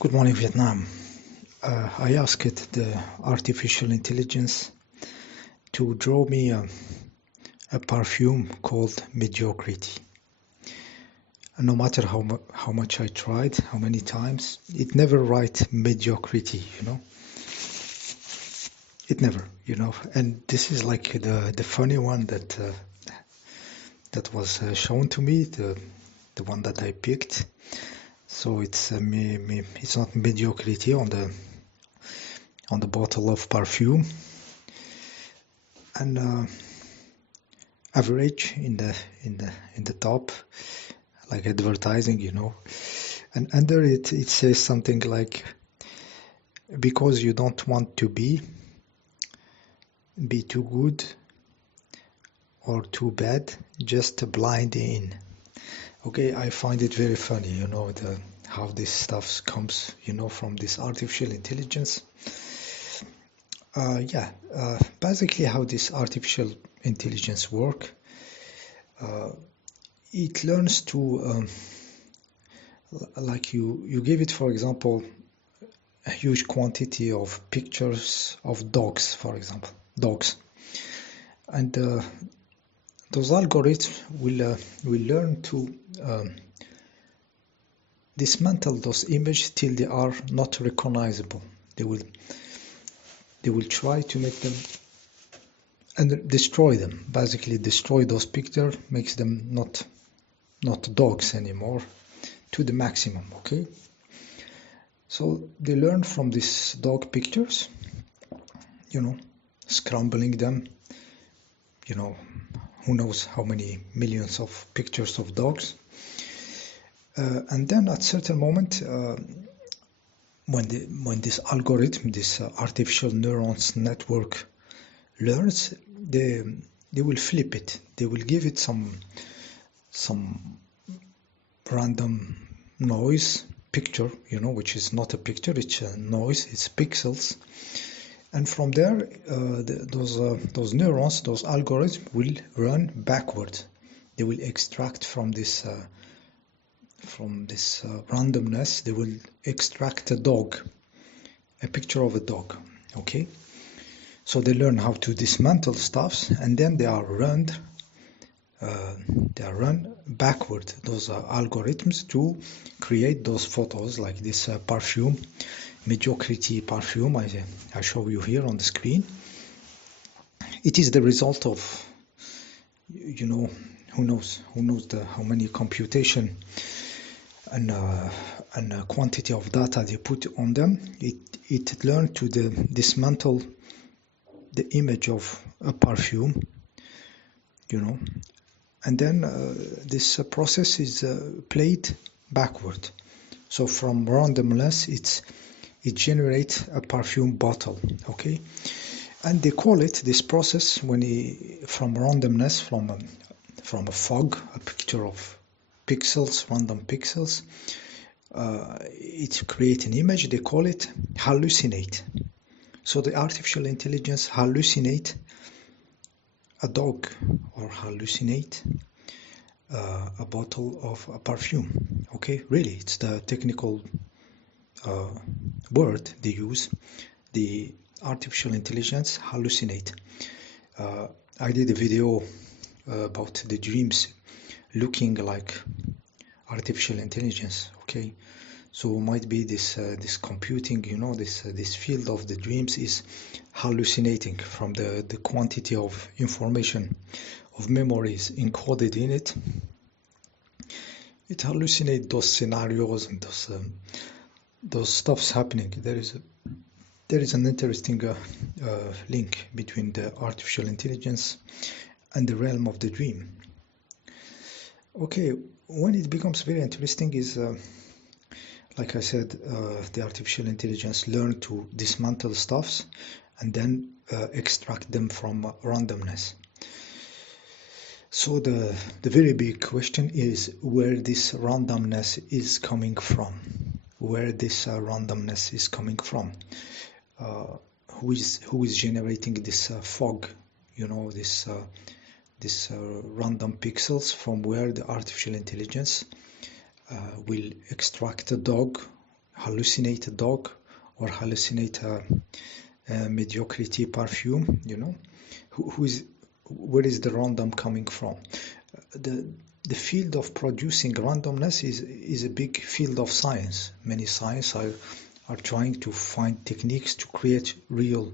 Good morning, Vietnam. I asked the artificial intelligence to draw me a perfume called Mediocrity. And no matter how much I tried, how many times, it never write mediocrity, It never. And this is like the funny one that was shown to me, the one that I picked. So it's it's not mediocrity on the bottle of perfume, and average in the top, like advertising. And under it says something like, because you don't want to be too good or too bad, just blind in. Okay, I find it very funny, how this stuff comes, from this artificial intelligence. Basically how this artificial intelligence work, it learns to, like you give it, for example, a huge quantity of pictures of dogs, for example, and those algorithms will learn to dismantle those images till they are not recognizable. They will try to make them and destroy them. Basically, destroy those pictures, makes them not dogs anymore, to the maximum. Okay. So they learn from these dog pictures, scrambling them, who knows how many millions of pictures of dogs. And then at certain moment, when this algorithm, this artificial neurons network learns, they will flip it. They will give it some random noise picture, which is not a picture, it's a noise, it's pixels. And from there, those neurons, those algorithms will run backwards. They will extract from this randomness. They will extract a picture of a dog. Okay, so they learn how to dismantle stuffs, and then they are run backward. Those algorithms to create those photos, like this perfume. Mediocrity perfume I show you here on the screen. It is the result of, who knows how many computation and quantity of data they put on them. It learned to dismantle the image of a perfume, and then this process is played backward. So from randomness, it generates a perfume bottle. Okay, and they call it, this process, from randomness, from a fog, a picture of pixels, random pixels, it creates an image. They call it hallucinate. So the artificial intelligence hallucinate a dog, or hallucinate a bottle of a perfume. Okay, really, it's the technical word they use. The artificial intelligence hallucinate. I did a video about the dreams looking like artificial intelligence. Okay, so might be this computing, this field of the dreams is hallucinating from the quantity of information, of memories encoded in it. It hallucinates those scenarios and those stuffs happening. There is an interesting link between the artificial intelligence and the realm of the dream. Okay, when it becomes very interesting is, like I said, the artificial intelligence learn to dismantle stuffs and then extract them from randomness. So the very big question is where this randomness is coming from. Where this randomness is coming from. Who is generating this fog? This random pixels, from where the artificial intelligence will extract a dog hallucinate a dog or hallucinate a mediocrity perfume, you know, where is the random coming from? The field of producing randomness is a big field of science. Many science are trying to find techniques to create real,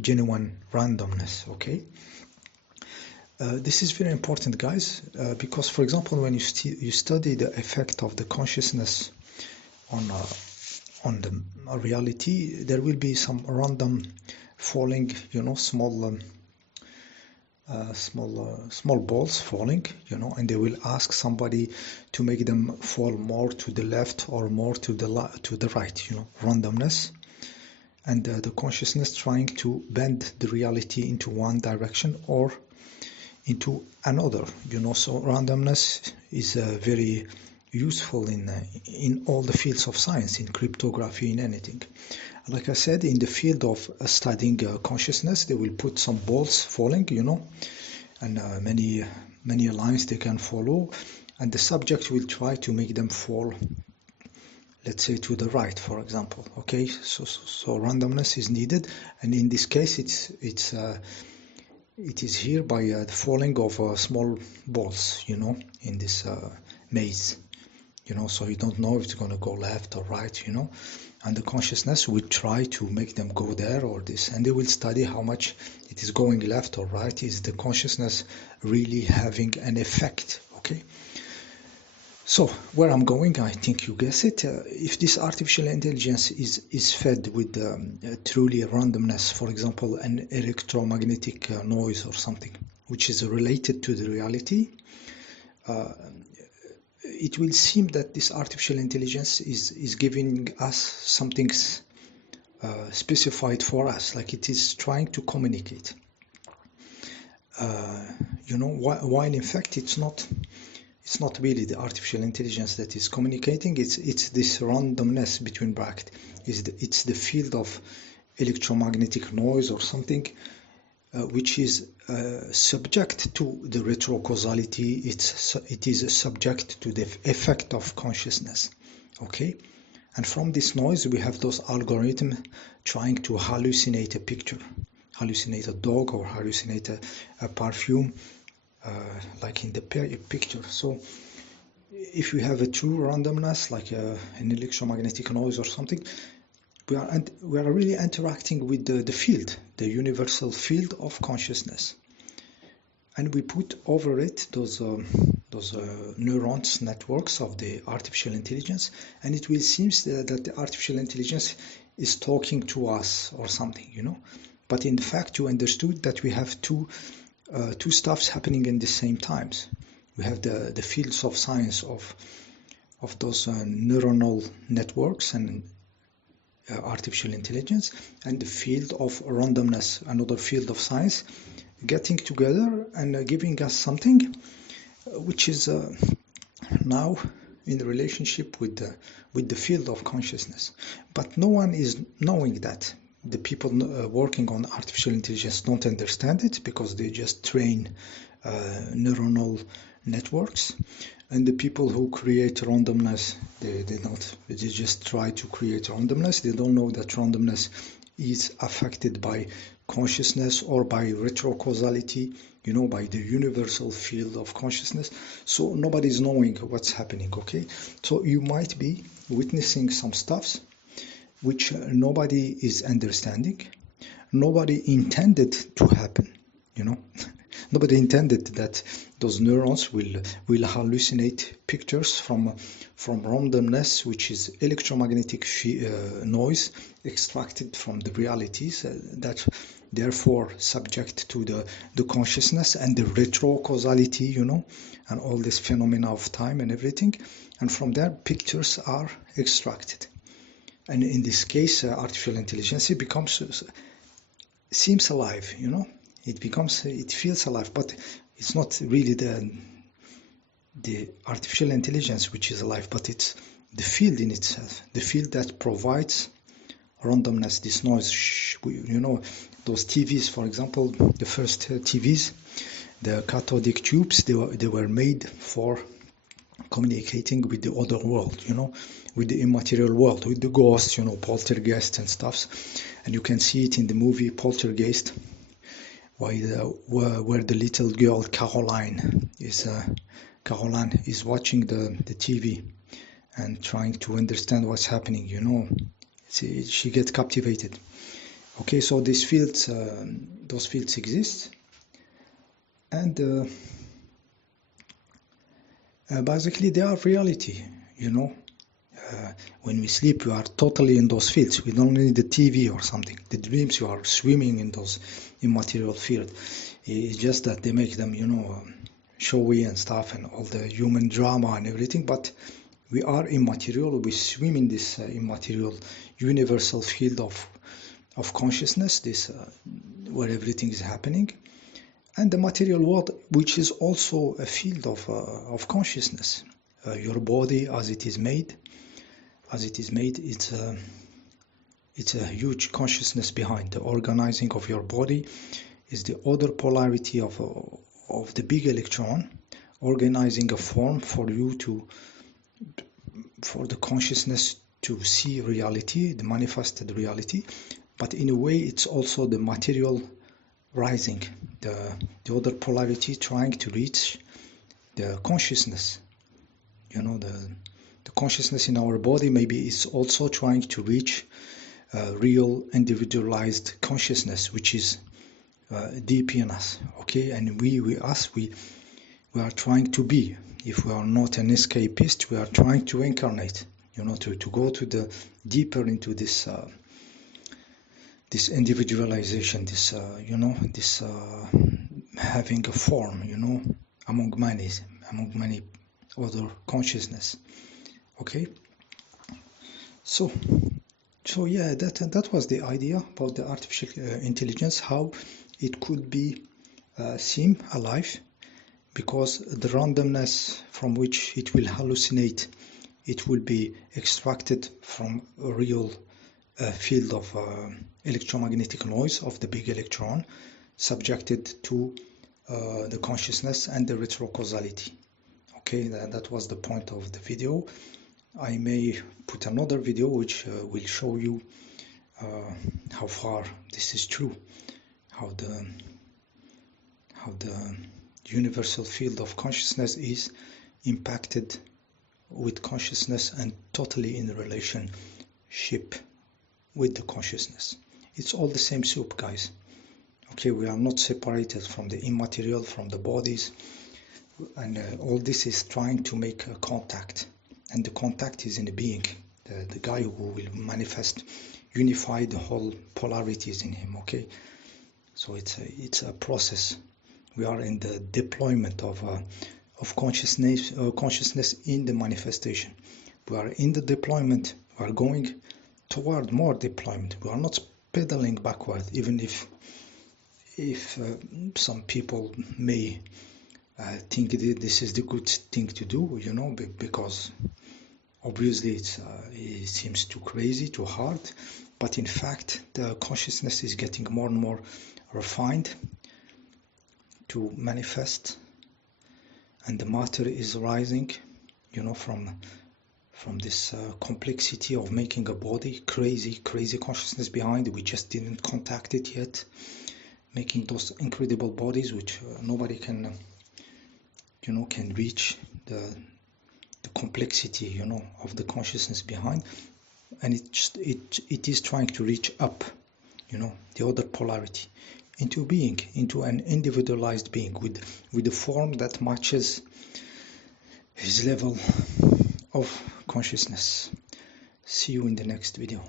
genuine randomness, okay? This is very important, guys, because, for example, when you study the effect of the consciousness on the reality, there will be some random falling, you know, small balls falling, you know, and they will ask somebody to make them fall more to the left or more to the right, you know, randomness, and the consciousness trying to bend the reality into one direction or into another, you know. So randomness is very useful in all the fields of science, in cryptography, in anything. Like I said, in the field of studying consciousness, they will put some balls falling, you know, and many lines they can follow, and the subject will try to make them fall, let's say, to the right, for example. Okay, so randomness is needed, and in this case, it is here by the falling of small balls, you know, in this maze, you know, so you don't know if it's going to go left or right, you know, and the consciousness will try to make them go there or this, and they will study how much it is going left or right. Is the consciousness really having an effect? Okay. So where I'm going, I think you guess it. If this artificial intelligence is fed with truly randomness, for example, an electromagnetic noise or something, which is related to the reality, it will seem that this artificial intelligence is giving us something specified for us, like it is trying to communicate. You know, while in fact it's not really the artificial intelligence that is communicating. It's this randomness between brackets. It's the field of electromagnetic noise or something, which is subject to the retrocausality. It is subject to the effect of consciousness. Okay, and from this noise we have those algorithms trying to hallucinate a picture, hallucinate a dog, or hallucinate a perfume. Like in the picture. So if we have a true randomness, like an electromagnetic noise or something, we are really interacting with the field, the universal field of consciousness, and we put over it those neurons networks of the artificial intelligence, and it will seem that the artificial intelligence is talking to us or something, you know. But in fact, you understood that we have two stuffs happening in the same times. We have the fields of science of those neuronal networks and artificial intelligence, and the field of randomness, another field of science, getting together and giving us something which is now in relationship with the field of consciousness. But no one is knowing that. The people working on artificial intelligence don't understand it because they just train neuronal networks, and the people who create randomness, they just try to create randomness. They don't know that randomness is affected by consciousness or by retrocausality, you know, by the universal field of consciousness. So nobody's knowing what's happening. Okay, so you might be witnessing some stuffs which nobody is understanding, nobody intended to happen, you know. Nobody intended that those neurons will hallucinate pictures from randomness, which is electromagnetic noise extracted from the realities that therefore subject to the consciousness and the retrocausality, you know, and all this phenomena of time and everything, and from there pictures are extracted. And in this case, artificial intelligence seems alive, you know. It feels alive, but it's not really the artificial intelligence which is alive, but it's the field in itself, the field that provides randomness, this noise. You know, those TVs, for example, the first TVs, the cathodic tubes, they were made for communicating with the other world, with the immaterial world, with the ghosts, poltergeist and stuffs. And you can see it in the movie Poltergeist, where the little girl Caroline is watching the TV and trying to understand what's happening. She gets captivated. Okay, so these fields, those fields exist, and basically they are reality. When we sleep, we are totally in those fields. We don't need the TV or something. The dreams, you are swimming in those immaterial fields. It's just that they make them, showy and stuff, and all the human drama and everything. But we are immaterial. We swim in this immaterial, universal field of consciousness. This where everything is happening, and the material world, which is also a field of consciousness. Your body, as it is made, it's a huge consciousness behind. The organizing of your body is the other polarity of the big electron, organizing a form for the consciousness to see reality, the manifested reality. But in a way, it's also the material rising, the other polarity trying to reach the consciousness. The consciousness in our body maybe is also trying to reach real individualized consciousness, which is deep in us. Okay, and we are trying to be. If we are not an escapist, we are trying to incarnate. To go to the deeper into this individualization, this having a form, among many other consciousness. Okay, so yeah, that was the idea about the artificial intelligence, how it could be seem alive, because the randomness from which it will hallucinate, it will be extracted from a real field of electromagnetic noise of the big electron, subjected to the consciousness and the retrocausality. Okay, that was the point of the video. I may put another video which will show you how far this is true, how the universal field of consciousness is impacted with consciousness and totally in relationship with the consciousness. It's all the same soup, guys. Okay, we are not separated from the immaterial, from the bodies, and all this is trying to make a contact, and the contact is in the being, the guy who will manifest, unify the whole polarities in him. Okay, so it's a process. We are in the deployment of consciousness in the manifestation. We are in the deployment. We are going toward more deployment. We are not pedaling backward, even if some people may think this is the good thing to do, because obviously it seems too crazy, too hard. But in fact, the consciousness is getting more and more refined to manifest, and the matter is rising, from this complexity of making a body, crazy consciousness behind. We just didn't contact it yet, making those incredible bodies which nobody can reach the complexity, of the consciousness behind. And it is trying to reach up, the other polarity, into being, into an individualized being with a form that matches his level of consciousness. See you in the next video.